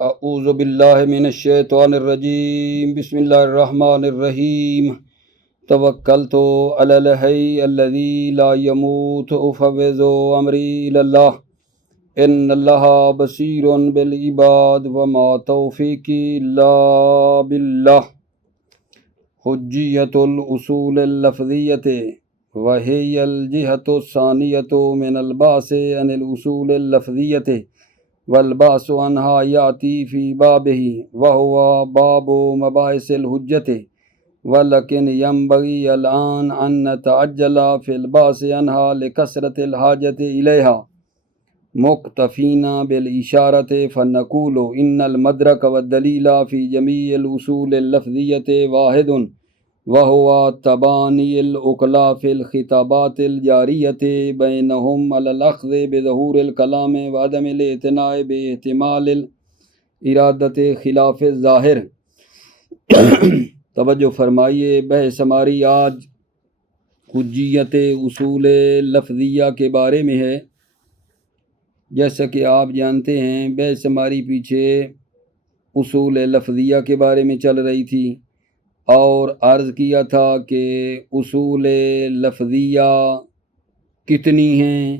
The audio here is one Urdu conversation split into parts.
اعوذ باللہ من الشیطان الرجیم بسم اللہ الرحمن الرحیم توکلت علی الحی الذی لا یموت افوض امری الی اللہ ان اللہ بصیر بالعباد وما توفیقی الا باللہ حجیت الاصول اللفظیت وہی الجہت الثانیت من الباس عن الاصول اللفظیت والباس عنها یاتی فی بابہ وہو باب مباحث الحجت ولکن ینبغی الآن ان نتعجل فی الباس عنها لکثرت الحاجت الیہا مقتفین بالاشارت فنقول ان المدرک والدلیل فی جمیع الاصول اللفظیت واحد وہو تبانی العقلا فی الخطابات الجاریت بینہم علی الاخذ بظہور الکلام وعدم الاعتناء باحتمال الارادت خلاف الظاہر۔ توجہ فرمائیے، بحث ہماری آج حجیت اصول لفظیہ کے بارے میں ہے۔ جیسا کہ آپ جانتے ہیں، بحث ہماری پیچھے اصول لفظیہ کے بارے میں چل رہی تھی اور عرض کیا تھا کہ اصول لفظیہ کتنی ہیں؟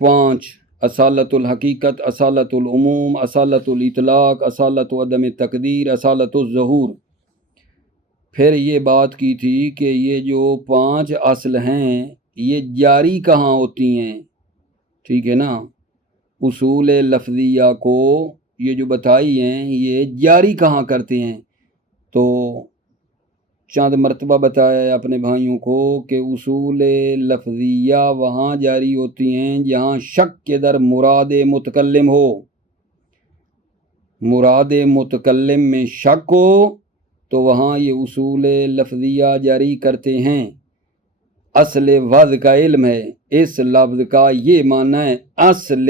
5: اصالت الحقیقت، اصالت العموم، اصالت الاطلاق، اصالت عدم تقدیر، اصالت الظہور۔ پھر یہ بات کی تھی کہ یہ جو 5 اصل ہیں یہ جاری کہاں ہوتی ہیں؟ ٹھیک ہے نا؟ اصول لفظیہ کو یہ جو بتائی ہیں یہ جاری کہاں کرتے ہیں؟ تو چند مرتبہ بتایا ہے اپنے بھائیوں کو کہ اصول لفظیہ وہاں جاری ہوتی ہیں جہاں شک کے در مراد متکلم ہو۔ مراد متکلم میں شک ہو تو وہاں یہ اصول لفظیہ جاری کرتے ہیں۔ اصل وضع کا علم ہے، اس لفظ کا یہ معنی ہے اصل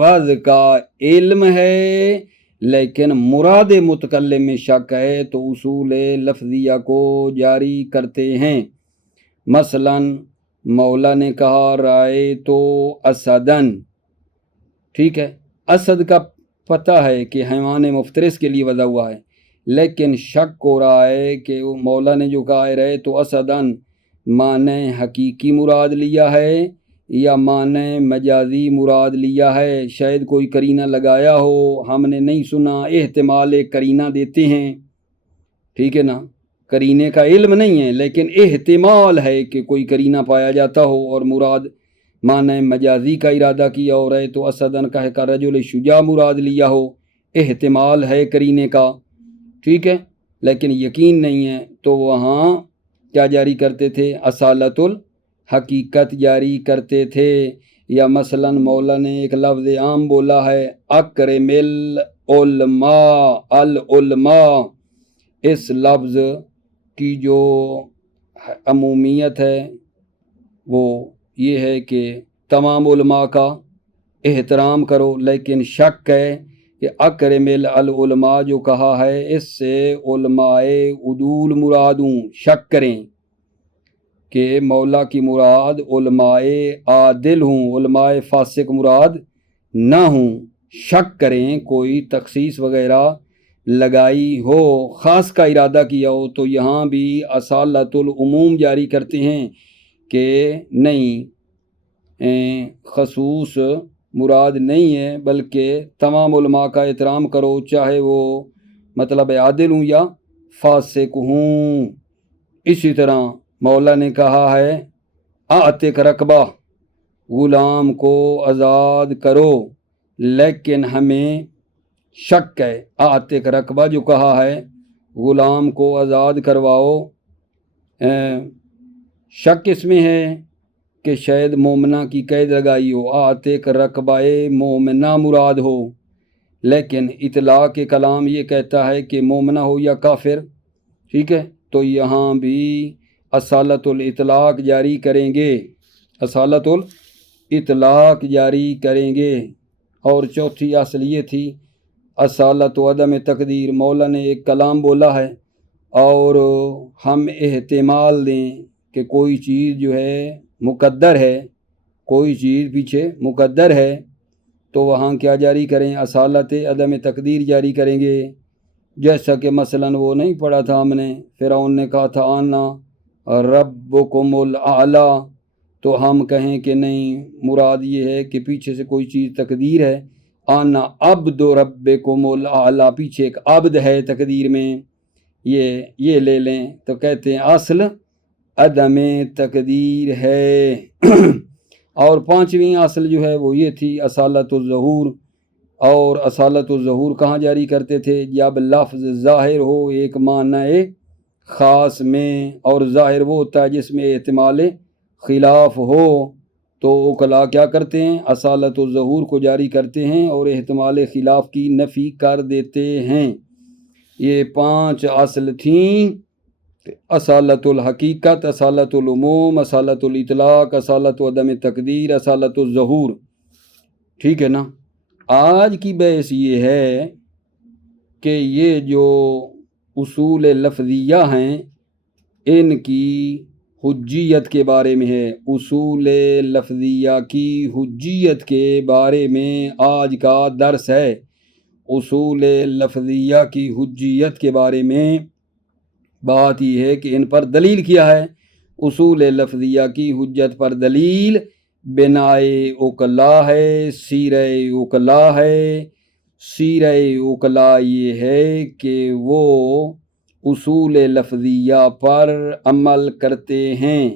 وضع کا علم ہے، لیکن مراد متکلم میں شک ہے تو اصول لفظیہ کو جاری کرتے ہیں۔ مثلا مولا نے کہا رائے تو اسدن، ٹھیک ہے، اسد کا پتہ ہے کہ حیوان مفترس کے لیے وضع ہوا ہے، لیکن شک ہو رہا ہے کہ مولا نے جو کہا ہے رائے تو اسدن معنی حقیقی مراد لیا ہے یا معنی مجازی مراد لیا ہے۔ شاید کوئی قرینہ لگایا ہو، ہم نے نہیں سنا، احتمال قرینہ دیتے ہیں، ٹھیک ہے نا؟ قرینے کا علم نہیں ہے لیکن احتمال ہے کہ کوئی قرینہ پایا جاتا ہو اور مراد معنی مجازی کا ارادہ کیا ہو رہے تو اسدن کہہ کر رجل شجاع مراد لیا ہو، احتمال ہے قرینے کا، ٹھیک ہے، لیکن یقین نہیں ہے، تو وہاں کیا جاری کرتے تھے؟ اصالت الحقیقت جاری کرتے تھے۔ یا مثلا مولا نے ایک لفظ عام بولا ہے اکرم العلماء، العلماء، اس لفظ کی جو عمومیت ہے وہ یہ ہے کہ تمام علماء کا احترام کرو، لیکن شک ہے کہ اکرم العلماء جو کہا ہے اس سے علماء عدول مراد ہوں، شک کریں کہ مولا کی مراد علماء عادل ہوں، علماء فاسق مراد نہ ہوں، شک کریں، کوئی تخصیص وغیرہ لگائی ہو، خاص کا ارادہ کیا ہو، تو یہاں بھی اصالت العموم جاری کرتے ہیں کہ نہیں، خصوص مراد نہیں ہے بلکہ تمام علماء کا احترام کرو، چاہے وہ مطلب عادل ہوں یا فاسق ہوں۔ اسی طرح مولا نے کہا ہے اعتق رقبہ، غلام کو آزاد کرو، لیکن ہمیں شک ہے، اعتق رقبہ جو کہا ہے غلام کو آزاد کرواؤ، شک اس میں ہے کہ شاید مومنہ کی قید لگائی ہو، اعتق رقبہ مومنہ مراد ہو، لیکن اطلاق کے کلام یہ کہتا ہے کہ مومنہ ہو یا کافر، ٹھیک ہے، تو یہاں بھی اصالت الاطلاق جاری کریں گے، اصالت الاطلاق جاری کریں گے۔ اور چوتھی اصل یہ تھی اصالت و عدم تقدیر۔ مولا نے ایک کلام بولا ہے اور ہم احتمال دیں کہ کوئی چیز جو ہے مقدر ہے، کوئی چیز پیچھے مقدر ہے، تو وہاں کیا جاری کریں؟ اصالت عدم تقدیر جاری کریں گے. جیسا کہ مثلاً وہ نہیں پڑھا تھا ہم نے، فرعون نے کہا تھا آنا ربکم الاعلی، تو ہم کہیں کہ نہیں، مراد یہ ہے کہ پیچھے سے کوئی چیز تقدیر ہے. آنا عبد ربکم الاعلی، پیچھے ایک عبد ہے تقدیر میں، یہ لے لیں. تو کہتے ہیں اصل عدم تقدیر ہے. اور پانچویں اصل جو ہے وہ یہ تھی اصالت الظہور. اور اصالت الظہور کہاں جاری کرتے تھے؟ جب لفظ ظاہر ہو ایک معنی خاص میں، اور ظاہر وہ ہوتا ہے جس میں احتمال خلاف ہو، تو عقلاء کیا کرتے ہیں؟ اصالت الظہور کو جاری کرتے ہیں اور احتمال خلاف کی نفی کر دیتے ہیں. یہ 5 اصل تھیں: اصالت الحقیقت، اصالت العموم، اصالت الاطلاق، اصالت عدم تقدیر، اصالت الظہور. ٹھیک ہے نا؟ آج کی بحث یہ ہے کہ یہ جو اصول لفظیہ ہیں ان کی حجیت کے بارے میں ہے. اصول لفظیہ کی حجیت کے بارے میں آج کا درس ہے. اصول لفظیہ کی حجیت کے بارے میں بات یہ ہے کہ ان پر دلیل کیا ہے. اصول لفظیہ کی حجت پر دلیل بنائے عقلاء ہے، سیرہ عقلاء ہے. سیرہ عقلاء یہ ہے کہ وہ اصول لفظیہ پر عمل کرتے ہیں.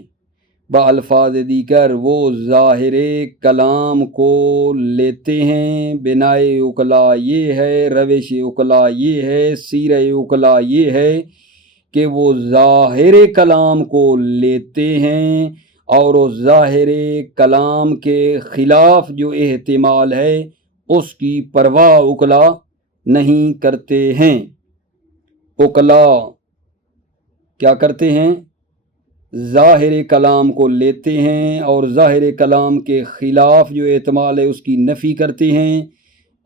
بالفاظ دیگر وہ ظاہر کلام کو لیتے ہیں. بنائے عقلاء یہ ہے، روش عقلاء یہ ہے، سیرہ عقلاء یہ ہے کہ وہ ظاہر کلام کو لیتے ہیں اور اس ظاہر کلام کے خلاف جو احتمال ہے اس کی پرواہ عقلاء نہیں کرتے ہیں. عقلاء کیا کرتے ہیں؟ ظاہر کلام کو لیتے ہیں اور ظاہر کلام کے خلاف جو احتمال ہے اس کی نفی کرتے ہیں.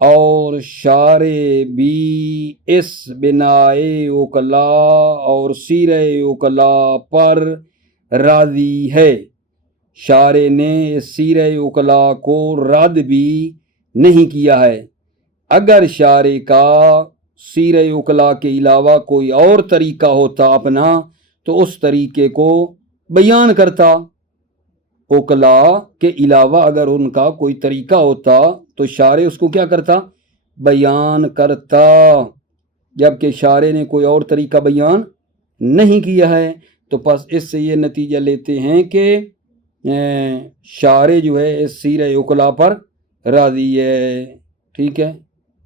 اور شارع بھی اس بنائے عقلاء اور سیرہ عقلاء پر راضی ہے. شارع نے اس سیرہ عقلاء کو رد بھی نہیں کیا ہے. اگر شارع کا سیرہ عقلاء کے علاوہ کوئی اور طریقہ ہوتا اپنا تو اس طریقے کو بیان کرتا. عقلاء کے علاوہ اگر ان کا کوئی طریقہ ہوتا تو شارع اس کو کیا کرتا؟ بیان کرتا. جبکہ شارع نے کوئی اور طریقہ بیان نہیں کیا ہے، تو پس اس سے یہ نتیجہ لیتے ہیں کہ شارع جو ہے اس سیرہ عقلاء پر راضی ہے. ٹھیک ہے،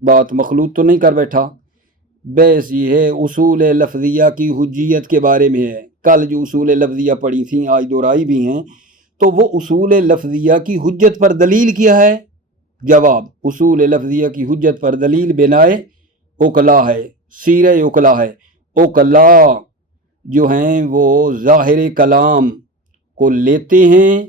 بات مخلوط تو نہیں کر بیٹھا. بحث یہ ہے اصول لفظیہ کی حجیت کے بارے میں ہے. کل جو اصول لفظیہ پڑھی تھیں آج دہرائی بھی ہیں، تو وہ اصول لفظیہ کی حجت پر دلیل کیا ہے؟ جواب: اصول لفظیہ کی حجت پر دلیل بنائے عقلاء ہے، سیرہ عقلاء ہے. عقلاء جو ہیں وہ ظاہر کلام کو لیتے ہیں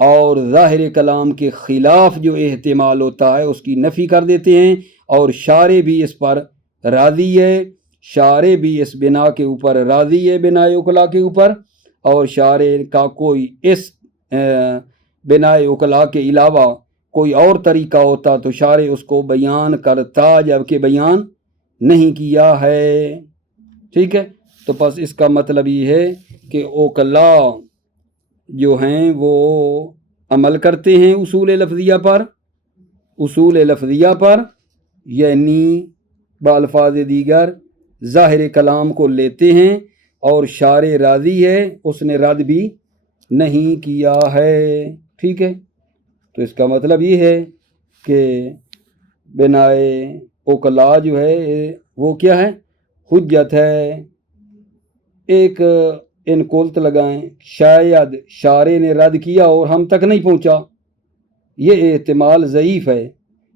اور ظاہر کلام کے خلاف جو احتمال ہوتا ہے اس کی نفی کر دیتے ہیں. اور شارع بھی اس پر راضی ہے. شارع بھی اس بنا کے اوپر راضی ہے، بنا عقلاء کے اوپر. اور شارع کا کوئی اس بنا عقلاء کے علاوہ کوئی اور طریقہ ہوتا تو شارع اس کو بیان کرتا، جبکہ بیان نہیں کیا ہے. ٹھیک ہے، تو پس اس کا مطلب یہ ہے کہ عقلاء جو ہیں وہ عمل کرتے ہیں اصول لفظیہ پر. اصول لفظیہ پر یعنی بالفاظ دیگر ظاہر کلام کو لیتے ہیں اور شارع راضی ہے، اس نے رد بھی نہیں کیا ہے. ٹھیک ہے، تو اس کا مطلب یہ ہے کہ بنائے عقلاء جو ہے وہ کیا ہے؟ حجت ہے. ایک انکولت لگائیں: شاید شارع نے رد کیا اور ہم تک نہیں پہنچا. یہ احتمال ضعیف ہے،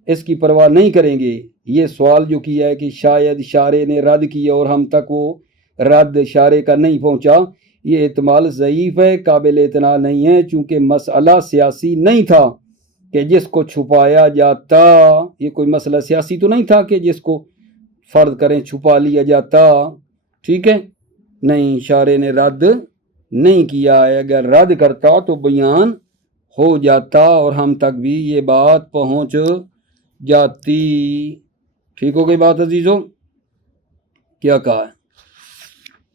اس کی پرواہ نہیں کریں گے. یہ سوال جو کیا ہے کہ شاید شارع نے رد کیا اور ہم تک وہ رد شارع کا نہیں پہنچا، یہ احتمال ضعیف ہے، قابل اعتنا نہیں ہے. چونکہ مسئلہ سیاسی نہیں تھا کہ جس کو چھپایا جاتا. یہ کوئی مسئلہ سیاسی تو نہیں تھا کہ جس کو فرض کریں چھپا لیا جاتا. ٹھیک ہے، نہیں، شارع نے رد نہیں کیا ہے. اگر رد کرتا تو بیان ہو جاتا اور ہم تک بھی یہ بات پہنچ جاتی. ٹھیک ہو گئی بات عزیزوں؟ کیا کہا ہے؟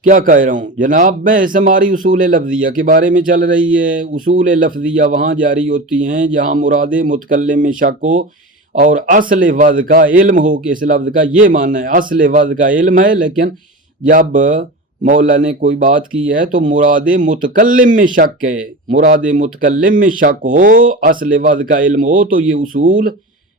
کیا کہہ رہا ہوں جناب؟ بحث ہماری اصول لفظیہ کے بارے میں چل رہی ہے. اصول لفظیہ وہاں جاری ہوتی ہیں جہاں مراد متکلم میں شک ہو اور اصل وضع کا علم ہو کہ اس لفظ کا یہ معنی ہے. اصل وضع کا علم ہے، لیکن جب مولا نے کوئی بات کی ہے تو مراد متکلم میں شک ہے. مراد متکلم میں شک ہو، اصل وضع کا علم ہو، تو یہ اصول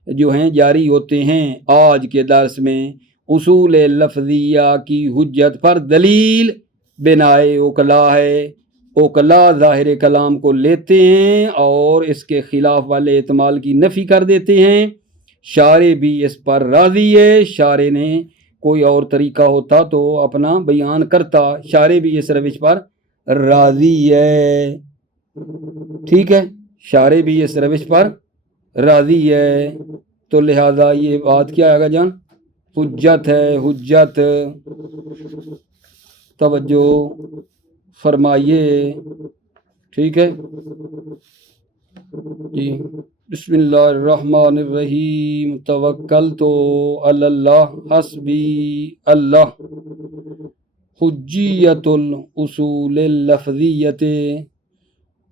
جو ہیں جاری ہوتے ہیں. آج کے درس میں اصول لفظیہ کی حجت پر دلیل بنائے اوکلا ہے. اوکلا ظاہر کلام کو لیتے ہیں اور اس کے خلاف والے احتمال کی نفی کر دیتے ہیں. شارع بھی اس پر راضی ہے. شارع نے کوئی اور طریقہ ہوتا تو اپنا بیان کرتا. شارع بھی اس روش پر راضی ہے. ٹھیک ہے، شارع بھی اس روش پر راضی ہے. تو لہذا یہ بات کیا ہے گا جان؟ حجت ہے. حجت توجہ فرمائیے. ٹھیک ہے جی. بسم اللہ الرحمن الرحیم. توکلت علی اللہ حسبی اللہ. حجیت الاصول اللفظیت.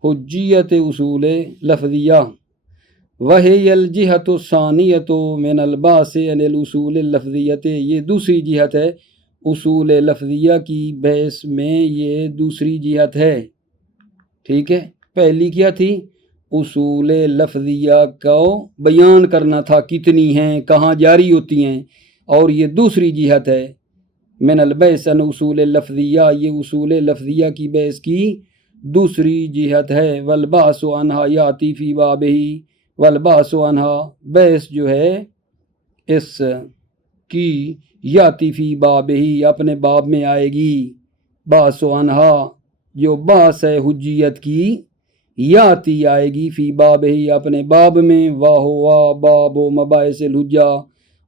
حجیت اصول لفظیہ وہی الجہت الثانیۃ من الباس عن الاصول اللفظیت. یہ دوسری جہت ہے اصول لفظیہ کی بحث میں. یہ دوسری جہت ہے. ٹھیک ہے، پہلی کیا تھی؟ اصول لفظیہ کو بیان کرنا تھا، کتنی ہیں، کہاں جاری ہوتی ہیں. اور یہ دوسری جہت ہے من البحث عن اصول لفظیہ. یہ اصول لفظیہ کی بحث کی دوسری جہت ہے. والبحث عنہا یاتی فی بابہ. والبحث عنہا، بحث جو ہے اس کی یاتی فی بابہ، اپنے باب میں آئے گی. بحث عنہا جو بحث ہے حجیت کی، یاتی آئے گی فی بابہ اپنے باب میں. واہ باب مباحث الحجہ،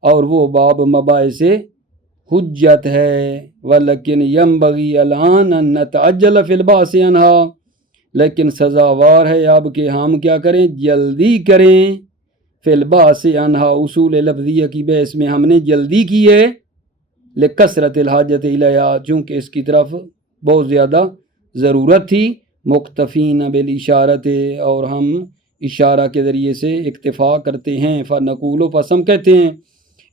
اور وہ باب مباحث حجت ہے. ولیکن ینبغی الان ان نتعجل فی البحث عنہا. لیکن سزاوار ہے اب کہ ہم کیا کریں؟ جلدی کریں. فی البحث عنہا، اصول لفظیہ کی بحث میں ہم نے جلدی کی ہے. لکثرت الحاجت الیہا، چونکہ اس کی طرف بہت زیادہ ضرورت تھی. مکتفین بالاشارت، اور ہم اشارہ کے ذریعے سے اکتفا کرتے ہیں. فنقول، پس ہم کہتے ہیں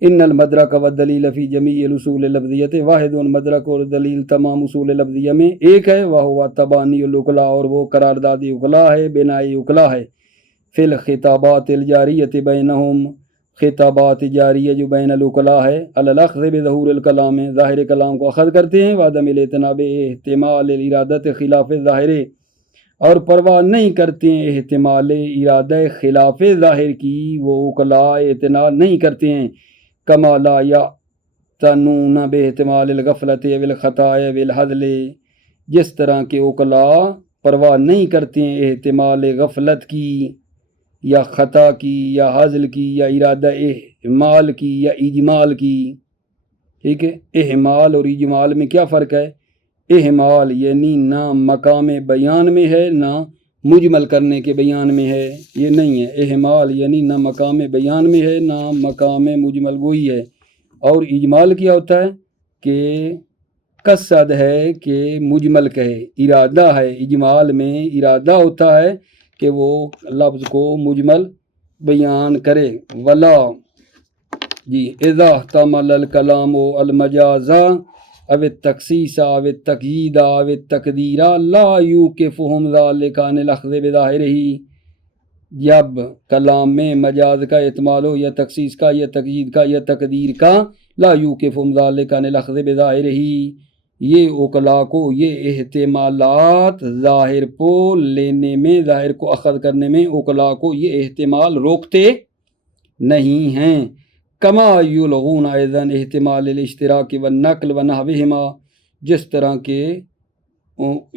ان المدرک والدلیل فی جمیع الاصول اللفظیۃ واحد. مدرک اور دلیل تمام اصول لفظیہ میں ایک ہے. وہو تبانی العقلاء، اور وہ قرارداد عقلاء ہے، بنائی عقلاء ہے. فی الخطابات الجاریۃ بینہم، خطابات جاریہ جو بین العقلاء ہے. علی الاخذ بظہور الکلام، ظاہر کلام کو اخذ کرتے ہیں. وعدم الاعتناب احتمال الارادۃ خلاف ظاہر، اور پرواہ نہیں کرتے ہیں احتمال ارادہ خلاف ظاہر کی. وہ عقلاء اعتنا نہیں کرتے ہیں. کما لا یعتنون باحتمال الغفلۃ والخطاء والہزل، جس طرح کے عقلاء پرواہ نہیں کرتے ہیں احتمال غفلت کی یا خطا کی یا ہزل کی یا ارادہ احمال کی یا اجمال کی. ٹھیک ہے، احمال اور اجمال میں کیا فرق ہے؟ احمال یعنی نہ مقام بیان میں ہے نہ مجمل کرنے کے بیان میں ہے. یہ نہیں ہے. احمال یعنی نہ مقام بیان میں ہے نہ مقام مجمل گوئی ہے. اور اجمال کیا ہوتا ہے کہ قصد ہے کہ مجمل کہے، ارادہ ہے. اجمال میں ارادہ ہوتا ہے کہ وہ لفظ کو مجمل بیان کرے. ولا جی اذا احتمل الکلام المجازا او التخصیص او التقیید او التقدیر لا یوقفہم ذلک عن الاخذ بظاہرہ. جب کلام میں مجاز کا احتمال ہو یا تخصیص کا یا تقیید کا یا تقدیر کا، لا یوقفہم ذلک عن الاخذ بظاہرہ، یہ عقلاء کو یہ احتمالات ظاہر کو لینے میں، ظاہر کو اخذ کرنے میں عقلاء کو یہ احتمال روکتے نہیں ہیں. کما یلغون ایضا احتمال الاشتراک والنقل ونحوہما، جس طرح کے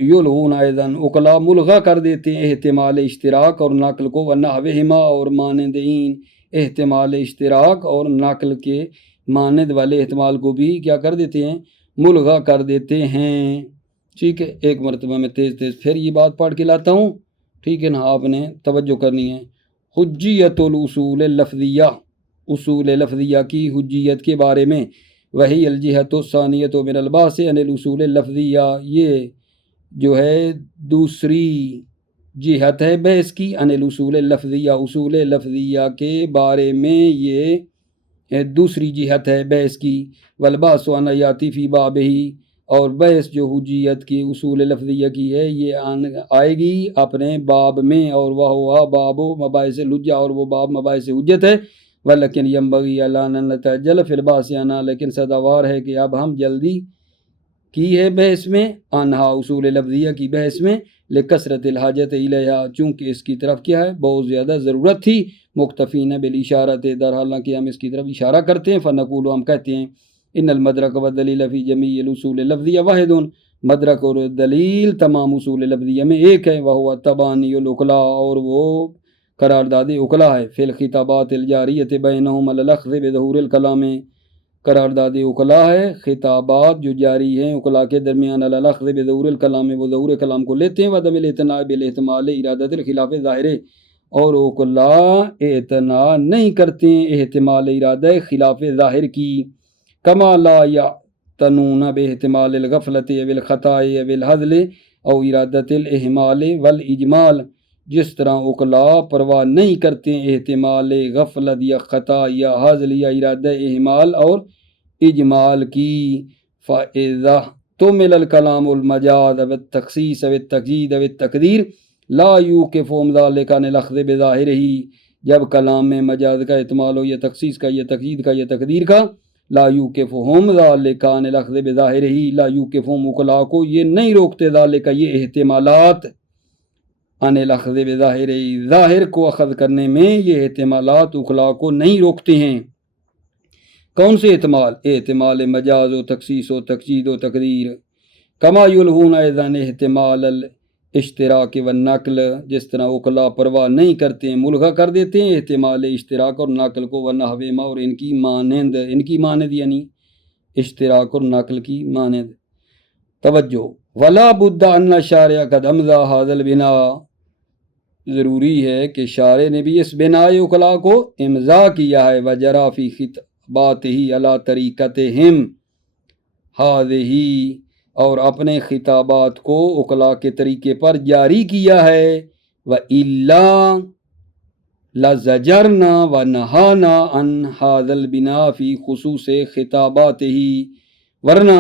یلغون ایضا عقلاء ملغا کر دیتے ہیں احتمال اشتراک اور نقل کو، ونحوہما اور مانند این احتمال اشتراک اور نقل کے مانند والے احتمال کو بھی کیا کر دیتے ہیں؟ ملغا کر دیتے ہیں. ٹھیک ہے، ایک مرتبہ میں تیز پھر یہ بات پڑھ کے لاتا ہوں. ٹھیک ہے نا، آپ نے توجہ کرنی ہے. حجیت الاصول اللفظیہ اصول لفظیہ کی حجیت کے بارے میں، وہی الجہت الثانیۃ من الباس عن الاصول اللفظیہ، یہ جو ہے دوسری جہت ہے بحث کی، عن الاصول اللفظیہ، اصول لفظیہ کے بارے میں یہ دوسری جہت ہے بحث کی، والباس عن یاتی فی بابہ، اور بحث جو حجیت کی اصول لفظیہ کی ہے یہ آئے گی اپنے باب میں، اور وہ باب مباحث الحجہ، اور وہ باب مباحث حجت ہے۔ ولیکن ینبغی الا ان نتعجل فی الباس عنہا، لیکن سزاوار ہے کہ اب ہم جلدی کی ہے بحث میں، عنہا اصول لفظیہ کی بحث میں، لکثرت الحاجت الیہا، چونکہ اس کی طرف کیا ہے بہت زیادہ ضرورت تھی، مکتفین بالاشارۃ، در حالانکہ ہم اس کی طرف اشارہ کرتے ہیں، فنقول، ہم کہتے ہیں ان المدرک والدلیل فی جمیع الاصول اللفظیہ واحد، مدرک اور دلیل تمام اصول لفظیہ میں ایک ہے، وہو تبانی العقلاء، اور وہ قرارداد عقلاء ہے، فی الخطابات الجاریۃ بینہم علی الاخذ بظہور الکلام، قرارداد عقلاء ہے خطابات جو جاری ہیں عقلاء کے درمیان، علی الاخذ بظہور الکلام، وہ ظہور کلام کو لیتے ہیں، وعدم الاعتناء بالاحتمال ارادۃ الخلاف ظاہر، اور عقلاء اعتناء نہیں کرتے ہیں احتمال ارادہ خلاف ظاہر کی، کما لا یعتنون باحتمال الغفلۃ او الخطاء او الہزل او ارادۃ الاہمال والاجمال، جس طرح عقلاء پرواہ نہیں کرتے ہیں احتمال غفلت یا خطا یا ہزل یا ارادہ اہمال اور اجمال کی، فاذا تمل الکلام المجاز او التخصیص او التقیید او التقدیر لا یوقفهم ذلک عن الاخذ بظاہرہ، جب کلام میں مجاز کا احتمال ہو یا تخصیص کا یا تقیید کا یا تقدیر کا، لا یوقفهم ذلک عن الاخذ بظاہرہ، لا یوقفهم عقلاء کو یہ نہیں روکتے ذلک یہ احتمالات، عن الاخذ بظاہرہ ظاہر کو اخذ کرنے میں یہ احتمالات عقلاء کو نہیں روکتے ہیں۔ کون سے احتمال؟ احتمال مجاز و تخصیص و تقیید و تقدیر، کما یلہون ایضاً احتمال الاشتراک والنقل، جس طرح عقلاء پرواہ نہیں کرتے ہیں ملغا کر دیتے ہیں احتمال اشتراک اور نقل کو، ونحوہما، اور ان کی مانند یعنی اشتراک اور نقل کی مانند۔ توجہ، ولا بد ان الشارع قد امضى هذا البناء، ضروری ہے کہ شارع نے بھی اس بناء عقلاء کو امضا کیا ہے، وجرا فی خطباتہ علی طریقتہم ہذہ، اور اپنے خطابات کو عقلاء کے طریقے پر جاری کیا ہے، وَإِلَّا لَزَجَرْنَا وَنَهَانَا عَنْ هَذَا الْبِنَاءِ فِي خُصُوصِ خطاباتہ، ورنہ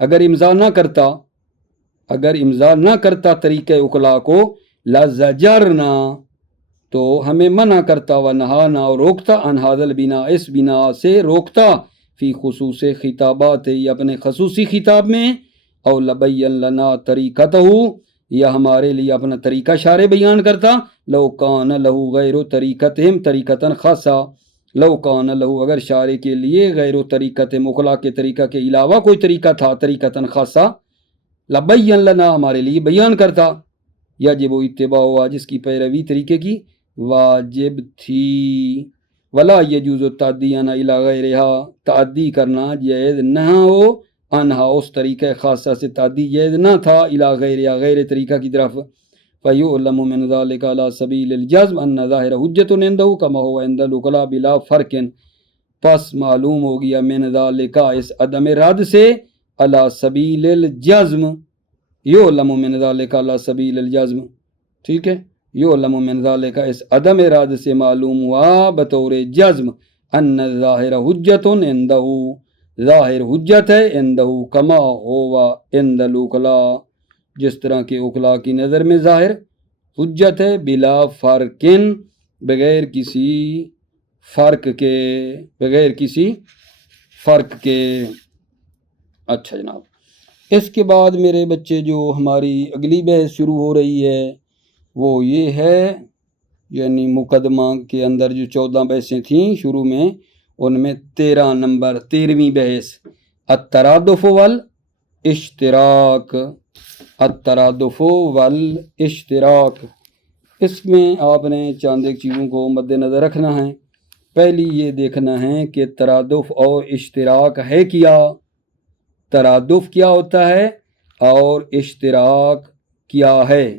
اگر امضا نہ کرتا طریقہ عقلاء کو، لَزَجَرْنَا، تو ہمیں منع کرتا، وَنَهَانَا، اور روکتا، عَنْ هَذَا الْبِنَاءِ، اس بنا سے روکتا، فی خصوص خطابات، اپنے خصوصی خطاب میں، او لبین لنا طریقتہ، یا ہمارے لیے اپنا طریقہ شارع بیان کرتا، لو کان لہو غیر طریقتہم طریقتاً خاصہ، لو کان لہو، اگر شارع کے لیے غیر طریقتہم عقلاء کے طریقہ کے علاوہ کوئی طریقہ تھا طریقتاً خاصہ، لبین لنا، ہمارے لیے بیان کرتا، یجب اتباعها، جس کی پیروی طریقے کی واجب تھی، ولا یجوز التعدی عنہا الی غیرہا، تعدی کرنا جائز نہ ہو، عنہا، اس طریقہ خاصہ سے تعدی جائز نہ تھا، الی غیرہا، غیر طریقہ کی طرف، فیعلم من ذلک علی سبیل الجزم ان ظاہر حجت عندہ کما ہو عند العقلاء بلا فرق، پس معلوم ہو گیا من ذلک، اس عدم رد سے، علی سبیل الجزم، یعلم من ذلک علی سبیل الجزم، ٹھیک ہے، یعلم من ذلک، اس عدم اراد سے معلوم ہوا بطور جزم، ان ظاہر حجت عندہ، ظاہر حجت ہے عندہ، کما ہوا عند العقلاء، جس طرح کے عقلاء کی نظر میں ظاہر حجت ہے، بلا فرقن، بغیر کسی فرق کے۔ اچھا جناب، اس کے بعد میرے بچے جو ہماری اگلی بحث شروع ہو رہی ہے وہ یہ ہے، یعنی مقدمہ کے اندر جو 14 بحثیں تھیں شروع میں، ان میں 13ویں بحث الترادف والاشتراک، الترادف والاشتراک، اس میں آپ نے چند ایک چیزوں کو مد نظر رکھنا ہے۔ پہلی یہ دیکھنا ہے کہ ترادف اور اشتراک ہے کیا، ترادف کیا ہوتا ہے اور اشتراک کیا ہے۔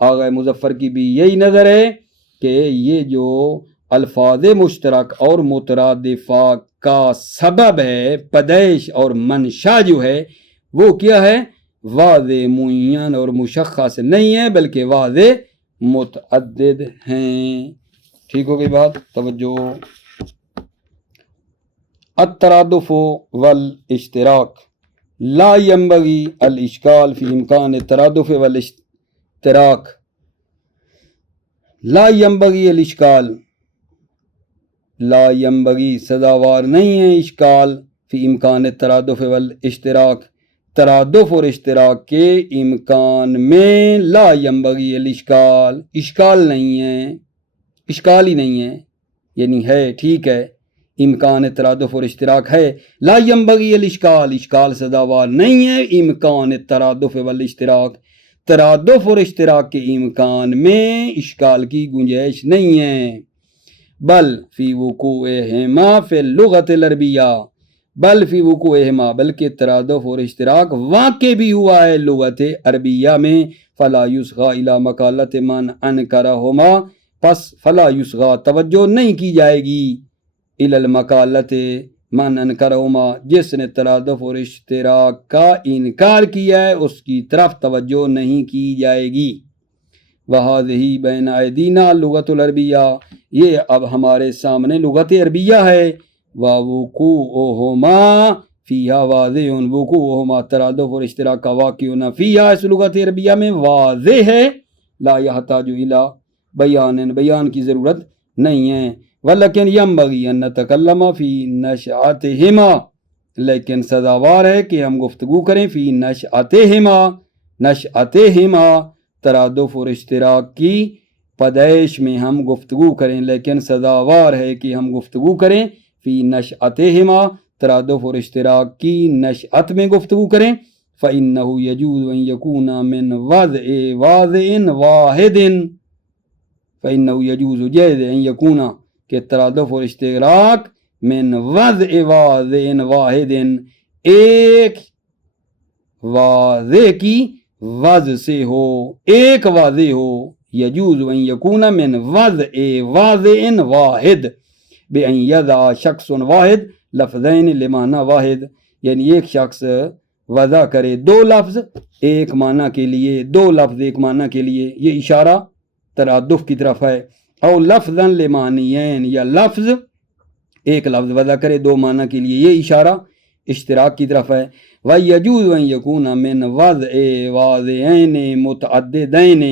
آغا مظفر کی بھی یہی نظر ہے کہ یہ جو الفاظ مشترک اور مترادفہ کا سبب ہے، پیدائش اور منشا جو ہے وہ کیا ہے؟ واضح معین اور مشخص نہیں ہے بلکہ واضح متعدد ہیں۔ ٹھیک ہو گئی بات؟ توجہ۔ الترادف والاشتراک لا ينبغي الاشکال فی امکان الترادف والاشتراک لا ينبغي الاشکال، لا ينبغي سزاوار نہیں ہے اشکال فی امکان الترادف والاشتراک، ترادف اور اشتراک کے امکان میں لا ينبغي الاشکال، اشکال نہیں ہے، اشکال ہی نہیں ہے، یعنی ہے ٹھیک ہے امکان ترادف اور اشتراک ہے، لا ينبغي الاشکال، اشکال سزاوار نہیں ہے امکان ترادف والاشتراک، ترادف اور اشتراک کے امکان میں اشکال کی گنجائش نہیں ہے، بل فی وقوعہما فی اللغت العربیہ، بل فی وقوعہما بلکہ ترادف اور اشتراک واقع بھی ہوا ہے لغت عربیہ میں، فلا یصغى الی مقالۃ من انکرہما، پس فلا یصغى توجہ نہیں کی جائے گی الی المقالۃ من انکرہما، جس نے ترادف اور اشتراک کا انکار کیا ہے اس کی طرف توجہ نہیں کی جائے گی۔ وَهَذِهِ بَيْنَ أَيْدِينَا اللغۃ العربیہ، یہ اب ہمارے سامنے لغت عربیہ ہے، وَوُقُوعُهُمَا فِيهَا وَاضِحٌ، وقوعہما ترادف اور اشتراک کا واقع ہونا فیہا اس لغت عربیہ میں واضح ہے، لا يحتاج الی بیان، بیان کی ضرورت نہیں ہے، ولیکن ينبغي ان نتکلم فی نشأتہما، لیکن سزاوار ہے کہ ہم گفتگو کریں فی نشأتہما، نشأتہما ترادف اور اشتراک کی پیدائش میں ہم گفتگو کریں، لیکن سزاوار ہے کہ ہم گفتگو کریں فی نشأتہما ترادف اور اشتراک کی نشأت میں گفتگو کریں، فإنہ یجوز ان یکون من وضع واضع واحد، فإنہ یجوز جائز ان یکون کہ ترادف اور اشتراک من وضع واضع واحد ایک واضح کی وضع سے ہو، ایک واضح ہو، یجوز ان یکون من وضع واضع واحد بأن یضع شخص واحد لفظین لمعنی واحد، یعنی ایک شخص وضع کرے دو لفظ ایک معنی کے لیے، دو لفظ ایک معنی کے لیے، یہ اشارہ ترادف کی طرف ہے، او لفظا لمعنیین، یا لفظ ایک لفظ وضع کرے دو معنی کے لیے، یہ اشارہ اشتراک کی طرف ہے، وَيَجُوزُ أَن يَكُونَ مِنْ وَضْعِ وَاضِعَيْنِ مُتَعَدِّدَيْنِ،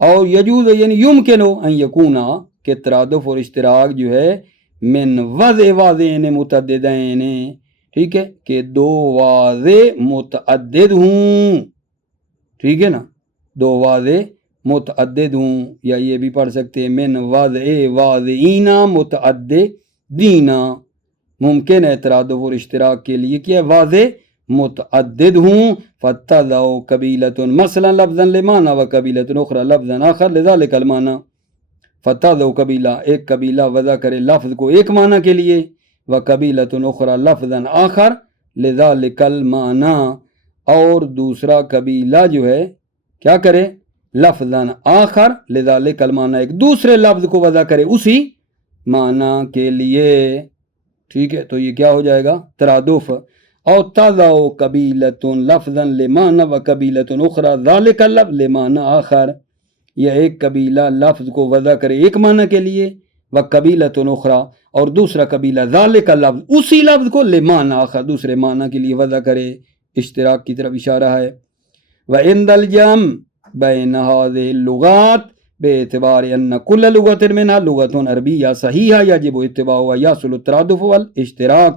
اور یجوز یعنی یمکن ان یکون کہ ترادف اور اشتراک جو ہے من وضع واضعین متعددین، ٹھیک ہے کہ دو واضح متعدد ہوں، ٹھیک ہے نا، دو واضح متعدد ہوں، یا یہ بھی پڑھ سکتے ہیں من وضع واضعین متعددین، ممکن ہے ترادف اور اشتراک کے لیے کیا واضح متعدد ہوں، فَاتَّذَوْا قَبِيلَةٌ مثلا لفظا لمعنى وقبیلۃ اخرى لفظا آخر لذلك المعنى، فَاتَّذَوْا قبیلہ ایک قبیلہ وضع کرے لفظ کو ایک معنی کے لیے، وقبیلۃ اخرى لفظا آخر لذلك المعنى، اور دوسرا قبیلہ جو ہے کیا کرے لفظا آخر لذلك المعنى، ایک دوسرے لفظ کو وضع کرے اسی معنی کے لیے، ٹھیک ہے، تو یہ کیا ہو جائے گا ترادف، او تضع قبیلۃ لفظا لمعنی وقبیلۃ اخرى ذلك اللفظ لمعنی آخر، یا ایک قبیلہ لفظ کو وضع کرے ایک معنی کے لیے، وقبیلۃ اخرى اور دوسرا قبیلہ ذلك اللفظ اسی لفظ کو لمعنی آخر دوسرے معنی کے لیے وضع کرے، اشتراک کی طرف اشارہ ہے۔ وعند الجمع بین هذه اللغات باعتبار ان كل لغة منها لغة عربية صحيحة يجب اتباعها يحصل الترادف والاشتراک،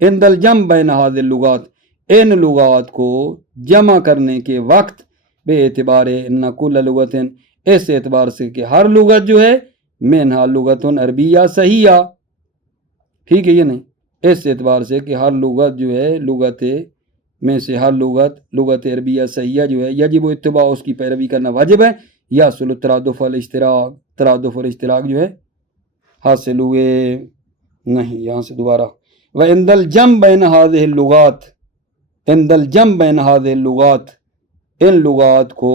عند الجمع بین هذه اللغات، ان لغات کو جمع کرنے کے وقت، بے اعتبار ان كل لغة اس اعتبار سے کہ ہر لغت جو ہے منها لغة عربیہ صحیحہ، ٹھیک ہے یہ نہیں، اس اعتبار سے کہ ہر لغت جو ہے لغت میں سے ہر لغت عربیہ صحیحہ جو ہے یجب اتباع اس کی پیروی کرنا واجب ہے، یحصل الترادف والاشتراک، ترادف اور اشتراک جو ہے حاصل ہوئے نہیں، یہاں سے دوبارہ وعند الجمع بین هذه اللغات، عند الجمع بین هذه اللغات، ان لغات کو